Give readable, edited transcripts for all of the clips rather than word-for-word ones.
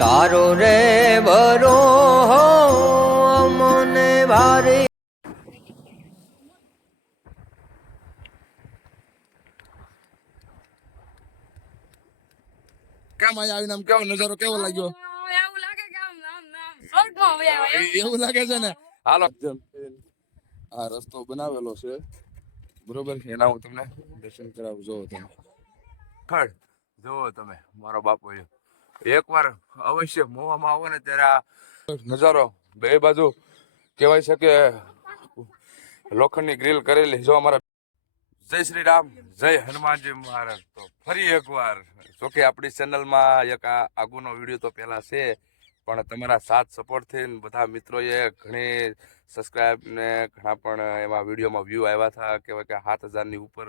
તારો રે ભરો મને ભારી. કેમ અહીંયા આવીને આમ કેવો નજારો કેવો લાગ્યો? એવું લાગે કે એવું લાગે છે ને. હાલો આ રસ્તો બનાવેલો છે બરોબર, એના હું તમને દર્શન કરાવું. જોવો તમે ખડ, જોવો તમે મારો બાપુ એકવાર અવશ્ય મોવામાં આવો ને ત્યારે આ નજારો બે બાજુ કહેવાય છે કે લોખંડની ગ્રીલ કરેલી. જો અમારા જય શ્રી રામ, જય હનુમાનજી મહારાજ. તો ફરી એકવાર જોકે આપણી ચેનલમાં એક આગળનો વિડીયો તો પહેલા છે, પણ તમારા સાથ સપોર્ટથી બધા મિત્રોએ ઘણી સબસ્ક્રાઈબ ને ઘણા પણ એમાં વિડીયોમાં વ્યૂ આવ્યા હતા, કહેવાય કે 7,000ની ઉપર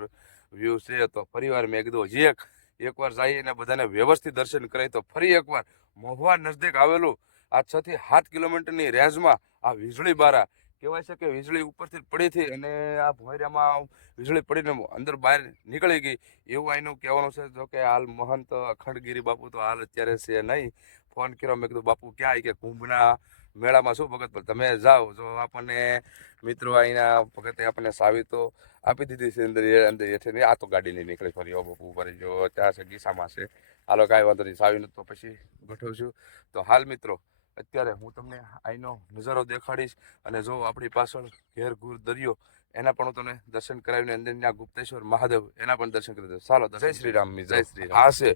વ્યૂ છે. તો ફરીવાર મેં કીધું હજી એકવાર જઈને બધાને વ્યવસ્થિત દર્શન કરાય. તો ફરી એકવાર મહુવા નજદીક આવેલું આ 6 થી 7 કિલોમીટરની રેન્જમાં આ વીજળી બારા કહેવાય છે કે વીજળી ઉપરથી પડી હતી અને આ ભોયરામાં વીજળી પડીને અંદર બહાર નીકળી ગઈ એવું અહીંનું કહેવાનું છે. જો કે હાલ મહંત અખંડગીરી બાપુ તો હાલ અત્યારે છે નહીં. ફોન કર્યો, મેં કીધું બાપુ ક્યાં? કે કુંભના મેળામાં. શું ભગત? પર તમે જાઓ. જો આપણને મિત્રો અહીંના ભગતે આપણને સાવી તો આપી દીધી છે અંદર હેઠે નહીં. આ તો ગાડી નહીં નીકળે ફરી બાપુ ઉપર જો ત્યાં છે ગીસામાં છે. હાલો કાંઈ વાંધો નહીં, સાવીને તો પછી ગોઠવશું. તો હાલ મિત્રો અત્યારે હું તમને અહીંનો નજારો દેખાડીશ અને જો આપણી પાછળ ઘેર ઘૂર દરિયો એના પણ હું તમને દર્શન કરાવીને અંદરના ગુપ્તેશ્વર મહાદેવ એના પણ દર્શન કરી દઉં. ચાલો, જય શ્રી રામ. જય શ્રી રામ. આ છે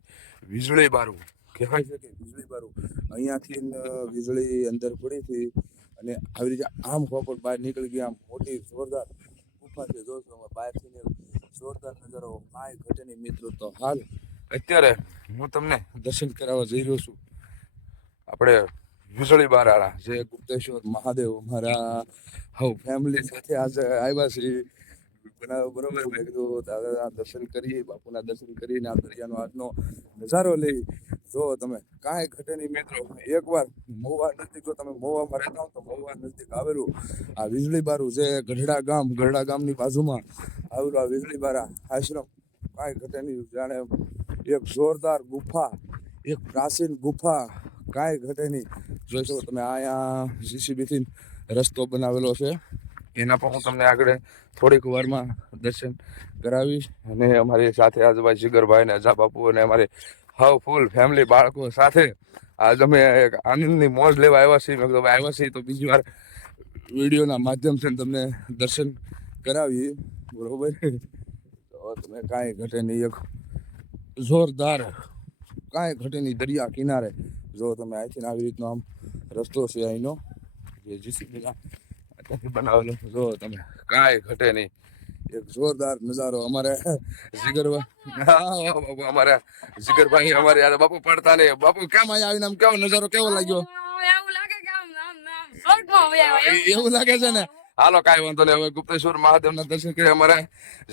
વીજળી બારું, કહેવાય છે કે વીજળી બારું. અહીંયાથી વીજળી અંદર પડી હતી અને આવી રીતે આમ ખોપર બહાર નીકળી ગયા. આમ મોટી જોરદાર ગુફા છે. જોશો બહારથી જોરદાર નજારો, કાંઈ ઘટે નહીં મિત્રો. તો હાલ અત્યારે હું તમને દર્શન કરાવવા જઈ રહ્યો છું આપણે વીજળી બારાળા જે ગુપ્તેશ્વર મહાદેવ. મારા હવ ફેમિલી સાથે આજે આવ્યા છીએ બનાવ બરોબર. મેં કીધું દાદા દર્શન કરી, બાપુના દર્શન કરીને આ દરિયાનો આજનો નજારો લઈ. જો તમે કાંઈ ઘટે નહીં મિત્રો. એકવાર મહુવા નજીક, જો તમે મહુવામાં રહેતા હો તો મહુવા નજીક આવેલું આ વીજળી બારું જે ગઢડા ગામની બાજુમાં આવેલું આ વીજળી બારા આશ્રમ. કાંઈ ઘટે નહીં. જાણે એક જોરદાર ગુફા, એક પ્રાચીન ગુફા, કાંઈ ઘટે નહીં. જોઈ શકો તમે અહીંયા જીસીબીથી રસ્તો બનાવેલો છે. એના પણ હું તમને આગળ થોડીક વારમાં દર્શન કરાવીશ. અને અમારી સાથે આજુબાજુ જીગરભાઈ ને અજા બાપુ અને અમારી હાવ ફૂલ ફેમિલી બાળકો સાથે આજ અમે એક આનંદની મોજ લેવા આવ્યા છીએ. મેં કીધું આવ્યા છીએ તો બીજી વાર વિડીયોના માધ્યમથી તમને દર્શન કરાવીએ બરોબર. તો તમે કાંઈ ઘટે નહીં. એક જોરદાર કાંઈ ઘટે નહીં દરિયા કિનારે. જો તમે અહીંથી આવી રીતનો આમ રસ્તો છે અહીંનો જે જીસીબીના બનાવેલો. જો તમે કાંઈ ઘટે નહીં. એક જોરદાર નજારો. અમારે જીગરભાઈ અમારે યાર બાપુ પડતા નહીં. બાપુ કેમ અહીંયા આવીને આમ કેવો નજારો કેવો લાગ્યો? એવું લાગે કે એવું લાગે છે ને. હાલો કાંઈ વાંધો નહીં. હવે ગુપ્તેશ્વર મહાદેવના દર્શન કરી. અમારે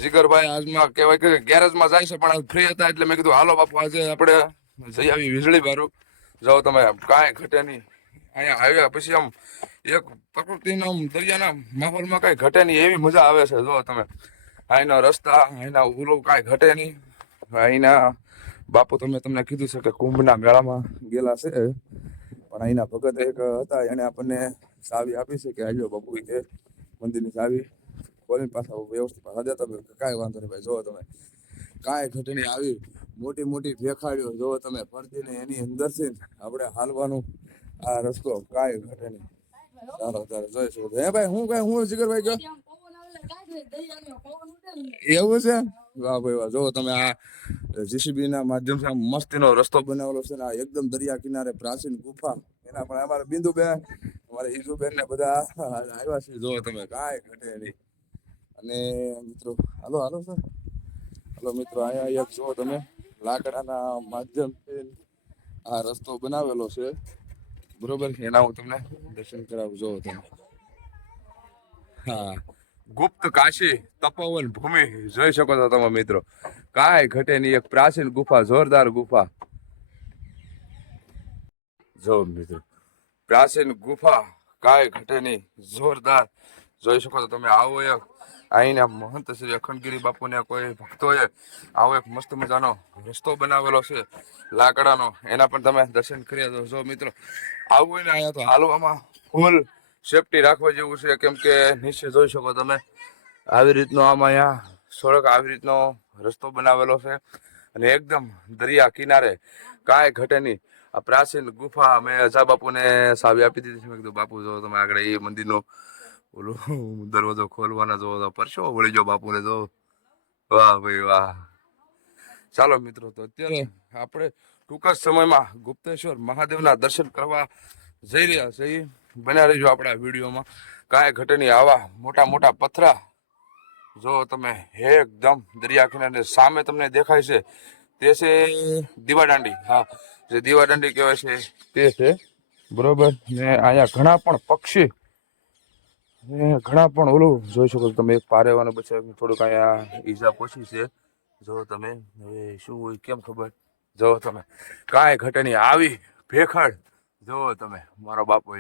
જીગરભાઈ આજમાં કહેવાય કે ગેરેજમાં જાય છે પણ ફ્રી હતા એટલે મેં કીધું હાલો બાપુ આજે આપણે જઈ આવી વીજળી બારું. જાઓ તમે કાંઈ ઘટે નહીં. અહીંયા આવ્યા પછી આમ એક પ્રકૃતિના દરિયાના માહોલમાં કાંઈ ઘટે નહીં એવી મજા આવે છે. જો તમે અહીંના રસ્તા, અહીંના ઉલો કાંઈ ઘટે નહીં. અહીંના બાપુ તમને કીધું છે કે કુંભના મેળામાં ગયેલા છે, પણ અહીંના ભગત એક હતા એને આપણને ચાવી આપી છે કે આવ્યો બાપુ કે મંદિરની ચાવી ખોલીને પાછા વ્યવસ્થિત પાછા દેતા. કાંઈ વાંધો નહીં ભાઈ. જો તમે કાંઈ ઘટે નહીં. આવી મોટી મોટી ભેખાડીઓ જો તમે ફરતી ને એની અંદરથી આપણે હાલવાનું આ રસ્તો કાંઈ ઘટે નહીં. ચાલો તારે જોઈ શકો. હે ભાઈ હું જીગરભાઈ ગયો એવું છે. વાહ ભાઈ વાહ. જો તમે આ જીસીબી ના માધ્યમથી આમ મસ્તીનો રસ્તો બનાવેલો છે ને આ એકદમ દરિયા કિનારે પ્રાચીન ગુફા. એના પણ અમારે બિંદુબેન, અમારે ઈજુબેન ને બધા આવ્યા છે. જો તમે કાંઈ ઘટે નહીં. અને મિત્રો હાલો સર, હાલો મિત્રો. અહીંયા એક જો તમે લાકડાના માધ્યમથી આ રસ્તો બનાવેલો છે બરોબર. એના હું તમને દર્શન કરાવું. જો તમે હા ગુપ્ત કાશી તપોવન ભૂમિ જોઈ શકો છો તમે મિત્રો. કાંઈ ઘટે નહીં. એક પ્રાચીન ગુફા, જોરદાર ગુફા. જો મિત્રો પ્રાચીન ગુફા, કાંઈ ઘટે નહીં, જોરદાર જોઈ શકો છો તમે. આવો એક અહીંના મહંત શ્રી અખંડગીરી બાપુને કોઈ ભક્તોએ આવો એક મસ્ત મજાનો રસ્તો બનાવેલો છે લાકડાનો, એના પણ તમે દર્શન કર્યા તો જો મિત્રો આવું હોય ને અહીંયા તો હાલવામાં ફૂલ સેફટી રાખવા જેવું છે, કેમ કે નીચે જોઈ શકો તમે આવી રીતનો આમાં અહીંયા સડક આવી રીતનો રસ્તો બનાવેલો છે અને એકદમ દરિયા કિનારે કાંઈ ઘટે નહીં. આ પ્રાચીન ગુફા મેં અજા બાપુને સાવી આપી દીધી. મેં કીધું બાપુ જો તમે આગળ એ મંદિરનો ઓલું દરવાજો ખોલવાના જો તો પરસો વળી ગયો બાપુને જો. વાહ ભાઈ વાહ. ચાલો મિત્રો, તો અત્યારે આપણે ટૂંક જ સમયમાં ગુપ્તેશ્વર મહાદેવના દર્શન કરવા જઈ રહ્યા છીએ. બન્યા રહીજો આપણા વિડીયોમાં. કાંઈ ઘટે નહીં. આવા મોટા મોટા પથરા જો તમે એકદમ દરિયા કિનારે સામે તમને દેખાય છે તે છે દીવાદાંડી. હા, જે દીવાદાંડી કહેવાય છે તે છે, બરોબર. ને અહીંયા ઘણા પણ પક્ષી ને ઘણા પણ ઓલું જોઈ શકો તમે. એક પારેવાનું પછી થોડુંક અહીંયા ઈજા પહોંચી છે જો તમે. હવે શું હોય કેમ ખબર. જો તમે કાંઈ ઘટે નહીં. આવી ભેખડ જો તમે મારો બાપુ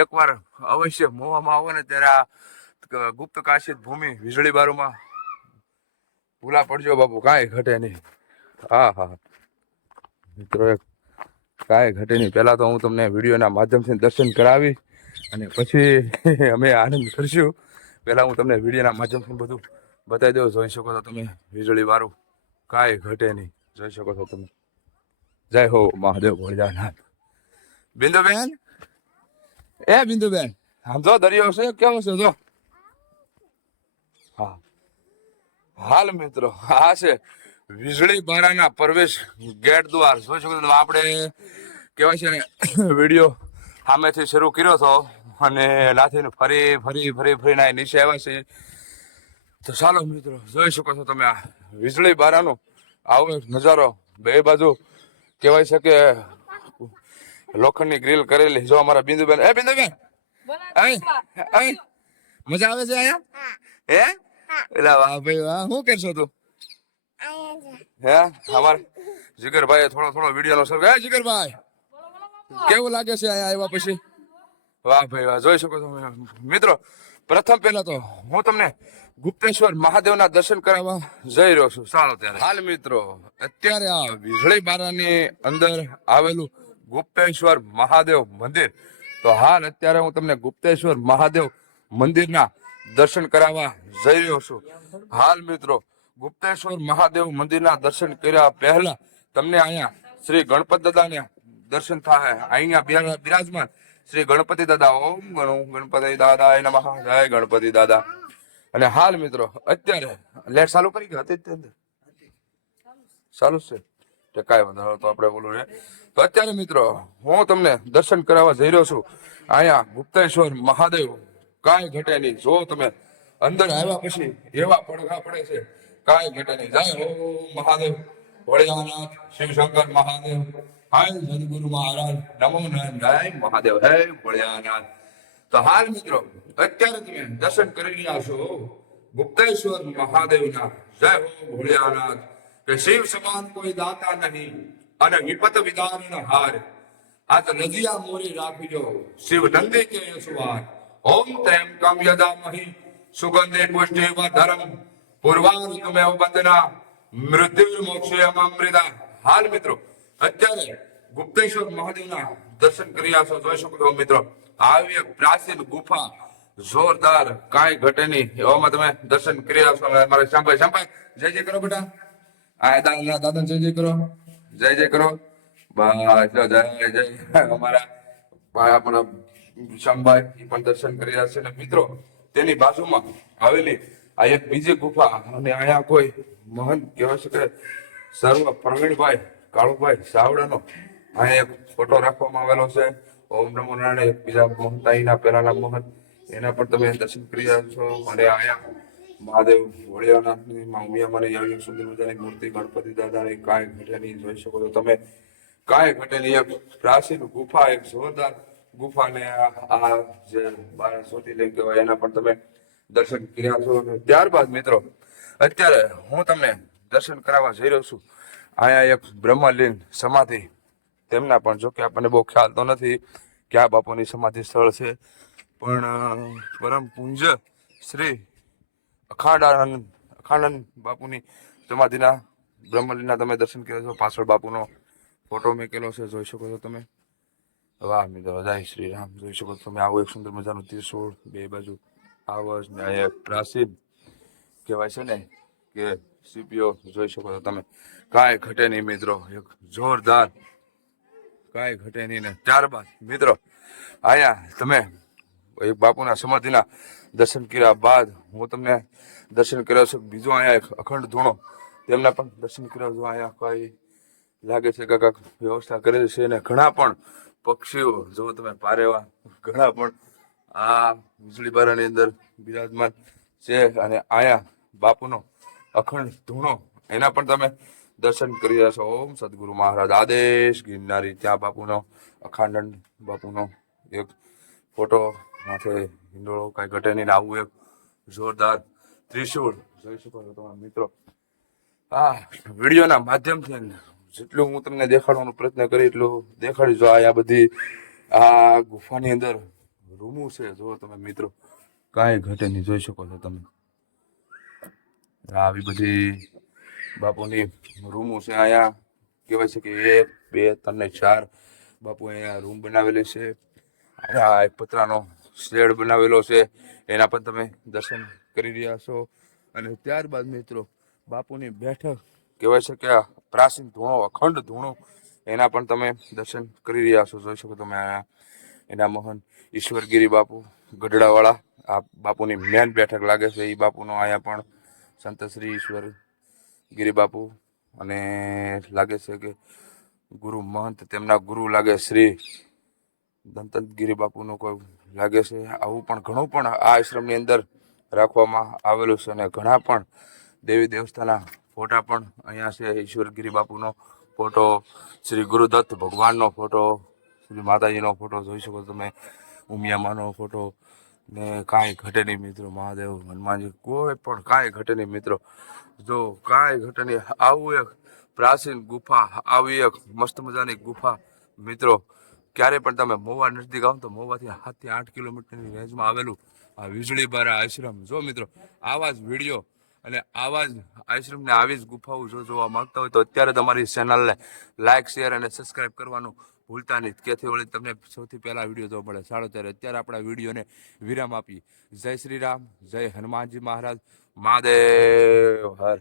એકવાર અવશ્ય મોવામાં આવો ને ત્યારે આ ગુપ્ત કાશિત ભૂમિ વીજળી બારુમાં ભૂલા પડજો બાપુ. કાંઈ ઘટે નહીં. હા હા મિત્રો, એક કાંઈ ઘટે નહીં. પહેલાં તો હું તમને વિડીયોના માધ્યમથી દર્શન કરાવી અને પછી અમે આનંદ કરશું. પહેલાં હું તમને વિડીયોના માધ્યમથી બધું બતાવી દઉં. જોઈ શકો છો તમે વીજળી વાળું. કાંઈ ઘટે નહીં. જોઈ શકો છો તમે. જય હો મહાદેવ ભોળિયાનાથ. બિંદુબેન, એ બિંદુબેન, આમ જો દરિયો છે કેવો છે જો. હા હાલ મિત્રો, આ છે વીજળી બારાના પ્રવેશ ગેટ દ્વાર. જોઈ શકો છો આપણે કહેવાય છે ને વિડીયો સામેથી શરૂ કર્યો હતો અને લાથીને ફરી ફરી ફરી ફરીને નીચે આવ્યા છે. તો ચાલો મિત્રો, જોઈ શકો છો તમે આ વીજળી બારાનો આવો એક નજારો. બે બાજુ કહેવાય છે કે લોખંડની ગ્રીલ કરેલી. જો અમારા બિંદુબેન, એ બિંદુબેન મજા આવે છે અહીંયા? હે એટલે વાહ ભાઈ વાહ. શું કરશો તું? હે અમારે જીગરભાઈ થોડો થોડો વિડીયો નો સર. હે જીગરભાઈ, કેવું લાગે છે અહીંયા આવ્યા પછી? વાહ ભાઈ વાહ. જોઈ શકો છો મિત્રો. પ્રથમ પહેલા તો હું તમને ગુપ્તેશ્વર મહાદેવના દર્શન કરાવવા જઈ રહ્યો છું. ચાલો ત્યારે. હાલ મિત્રો, અત્યારે આ વીજળી બારાની અંદર આવેલું ગુપ્તેશ્વર મહાદેવ મંદિર. તો હાલ અત્યારે હું તમને ગુપ્તેશ્વર મહાદેવ મંદિરના દર્શન કરાવવા જઈ રહ્યો છું. હાલ મિત્રો, ગુપ્તેશ્વર મહાદેવ મંદિરના દર્શન કર્યા પહેલા તમને અહીંયા શ્રી ગણપત દાદાને દર્શન થાય. અહીંયા બિરાજમાન શ્રી ગણપતિ દાદા. ઓમ ગણપતિ દાદા નમઃ. જય ગણપતિ દાદા. અને હાલ મિત્રો અત્યારે લેટ ચાલુ કરી ગયા હતી ચાલુ છે કાંઈ વાંધો તો આપણે બોલું. તો અત્યારે મિત્રો હું તમને દર્શન કરાવવા જઈ રહ્યો છું અહીંયા ગુપ્તેશ્વર મહાદેવ. કાંઈ ઘટે નહીં. જો તમે અંદર આવ્યા પછી એવા પડઘા પડે છે, કાંઈ ઘટે નહીં. જય હો મહાદેવ ભોળિયાનાથ શિવ શંકર મહાદેવ. હાય સદગુરુ મહારાજ નમો નારાયણ. જય મહાદેવ. હે ભોળિયાનાથ. તો હાલ મિત્રો અત્યારે તમે દર્શન કરી રહ્યા છો ગુપ્તેશ્વર મહાદેવના. જય હો ભોળિયાનાથ. કે શિવ સમાન કોઈ દાતા નહીં અને વિપત વિદારણ હાર. આ તો નદિયા મોરી રાખજો શિવ નંદી કે યશવાર. ઓમ ત્રયંબકમ યદામહી સુગંધે પુષ્ટિ ધર્મ પૂર્વાન તમે વંદના મૃત્યુ મોક્ષે અમૃતા. હાલ મિત્રો અત્યારે ગુપ્તેશ્વર મહાદેવના દર્શન કરી રહ્યા છો. જોઈ શકો છો મિત્રો આવી એક પ્રાચીન ગુફા જોરદાર. કાંઈ ઘટે નહીં એવામાં તમે દર્શન કરી રહ્યા છો. મારે શાંભાઈ શાંભાઈ જય જય કરો બેટા. આ દાદા જય જય કરો. જય જય કરો. બસ જય જય. અમારા ભાઈ આપણા શાંભાઈ પણ દર્શન કરી રહ્યા છે. ને મિત્રો તેની બાજુમાં આવેલી આ એક બીજી ગુફા અને અહીંયા કોઈ મહંત કહેવાય છે કે સર્વ પ્રવીણભાઈ કાળુભાઈ સાવડાનો અહીંયા એક ફોટો રાખવામાં આવેલો છે. ઓમ નમો નારાયણ. એક બીજા મહંત અહીંના પહેલાના મહંત એના પણ તમે દર્શન કરી રહ્યા છો. અને અહીંયા મહાદેવ ભોળિયાનાથની ઉમિયામાની આવી સુંદર મજાની મૂર્તિ ગણપતિ દાદાની. કાંઈ ઘટે નહીં. જોઈ શકો છો તમે કાંઈ ઘટે નહીં. એક પ્રાચીન ગુફા, એક જોરદાર ગુફા ને આ જે 12 જ્યોતિર્લિંગ કહેવાય એના પણ તમે દર્શન કર્યા છો. ત્યારબાદ મિત્રો અત્યારે હું તમને દર્શન કરાવવા જઈ રહ્યો છું અહીંયા એક બ્રહ્મલીન સમાધિ. તેમના પણ જો કે આપણને બહુ ખ્યાલ તો નથી કે આ બાપુની સમાધિ સ્થળ છે, પણ પરમ પૂજ્ય શ્રી અખાંડાનંદ બાપુની સમાધિના બ્રહ્મલીના તમે દર્શન કર્યા છો. પાછળ બાપુનો ફોટો મૂકેલો છે, જોઈ શકો છો તમે. વાહ મિત્રો, જય શ્રી રામ. જોઈ શકો છો તમે. આવું એક સુંદર મજાનું ત્રિશૂળ, બે બાજુ આવસ ને એક પ્રાચીન કહેવાય છે ને કે સીપીઓ જોઈ શકો છો તમે. કાંઈ ઘટે નહીં મિત્રો, એક જોરદાર, કાંઈ ઘટે નહીં. ને ત્યારબાદ મિત્રો અહીંયા તમે એક બાપુના સમાધિના દર્શન કર્યા બાદ હું તમને દર્શન કર્યા છું. બીજો અહીંયા એક અખંડ ધૂણો તેમના પણ દર્શન કર્યા છું. અહીંયા કઈ લાગે છે કે કાંઈક વ્યવસ્થા કરેલી છે. અને ઘણા પણ પક્ષીઓ જો તમે પારેવા ઘણા પણ આ વીજળી બારાની અંદર બિરાજમાન છે. અને અહીંયા બાપુનો અખંડ ધૂણો એના પણ તમે દર્શન કરી રહ્યા છો. ઓમ સદગુરુ મહારાજ આદેશ ગિરનારી, ત્યાં બાપુનો અખાંડ બાપુનો એક ફોટો, માથે હિંડોળો, કાંઈ ઘટે નહીં. આવું એક જોરદાર ત્રિશૂળ જોઈ શકો છો તમારા મિત્રો. આ વિડીયોના માધ્યમથી જેટલું હું તમને દેખાડવાનો પ્રયત્ન કરી એટલું દેખાડી. જો આ બધી આ ગુફાની અંદર રૂમું છે, જો તમે મિત્રો, કાંઈ ઘટે નહીં. જોઈ શકો છો તમે. આવી બધી બાપુની રૂમો છે. અહીંયા કહેવાય છે કે 1 2 3 ને 4 બાપુ અહીંયા રૂમ બનાવેલી છે. અહીંયા એક પતરાનો શેડ બનાવેલો છે, એના પણ તમે દર્શન કરી રહ્યા છો. અને ત્યારબાદ મિત્રો બાપુની બેઠક કહેવાય છે કે પ્રાચીન ધૂણો, અખંડ ધૂણો, એના પણ તમે દર્શન કરી રહ્યા છો. જોઈ શકો તમે. એના મહંત ઈશ્વરગીરી બાપુ ગઢડાવાળા, આ બાપુની મેન બેઠક લાગે છે. એ બાપુનો અહીંયા પણ સંત શ્રી ઈશ્વર ગિરી બાપુ, અને લાગે છે કે ગુરુ મહંત તેમના ગુરુ લાગે શ્રી દંતગીરી બાપુનું કોઈ લાગે છે. આવું પણ ઘણું પણ આ આશ્રમની અંદર રાખવામાં આવેલું છે. અને ઘણા પણ દેવી દેવતાના ફોટા પણ અહીંયા છે. ઈશ્વરગીરી બાપુનો ફોટો, શ્રી ગુરુદત્ત ભગવાનનો ફોટો, શ્રી માતાજીનો ફોટો જોઈ શકો તમે. ઉમિયામાનો ફોટો. ને કાંઈ ઘટે નહીં મિત્રો. મહાદેવ, હનુમાનજી, કોઈ પણ કાંઈ ઘટે નહીં મિત્રો. જો કાંઈ ઘટે નહીં. આવું એક પ્રાચીન ગુફા, આવી એક મસ્ત મજાની ગુફા મિત્રો, ક્યારે પણ તમે મહુવા નજદીક આવો તો મહુવાથી 7 થી 8 કિલોમીટરની રેન્જમાં આવેલું આ વીજળી બારા આશ્રમ. જો મિત્રો આવા જ વિડીયો અને આવા જ આશ્રમને આવી જ ગુફાઓ જો જોવા માંગતા હોય તો અત્યારે તમારી ચેનલને લાઇક, શેર અને સબસ્ક્રાઈબ કરવાનું ભૂલતા નહીં. કેથી વળી તમને સૌથી પહેલા વિડીયો જોવા મળે. સારો ત્યારે અત્યારે આપણા વિડીયોને વિરામ આપી. જય શ્રી રામ, જય હનુમાનજી મહારાજ, મહાદેવ હર.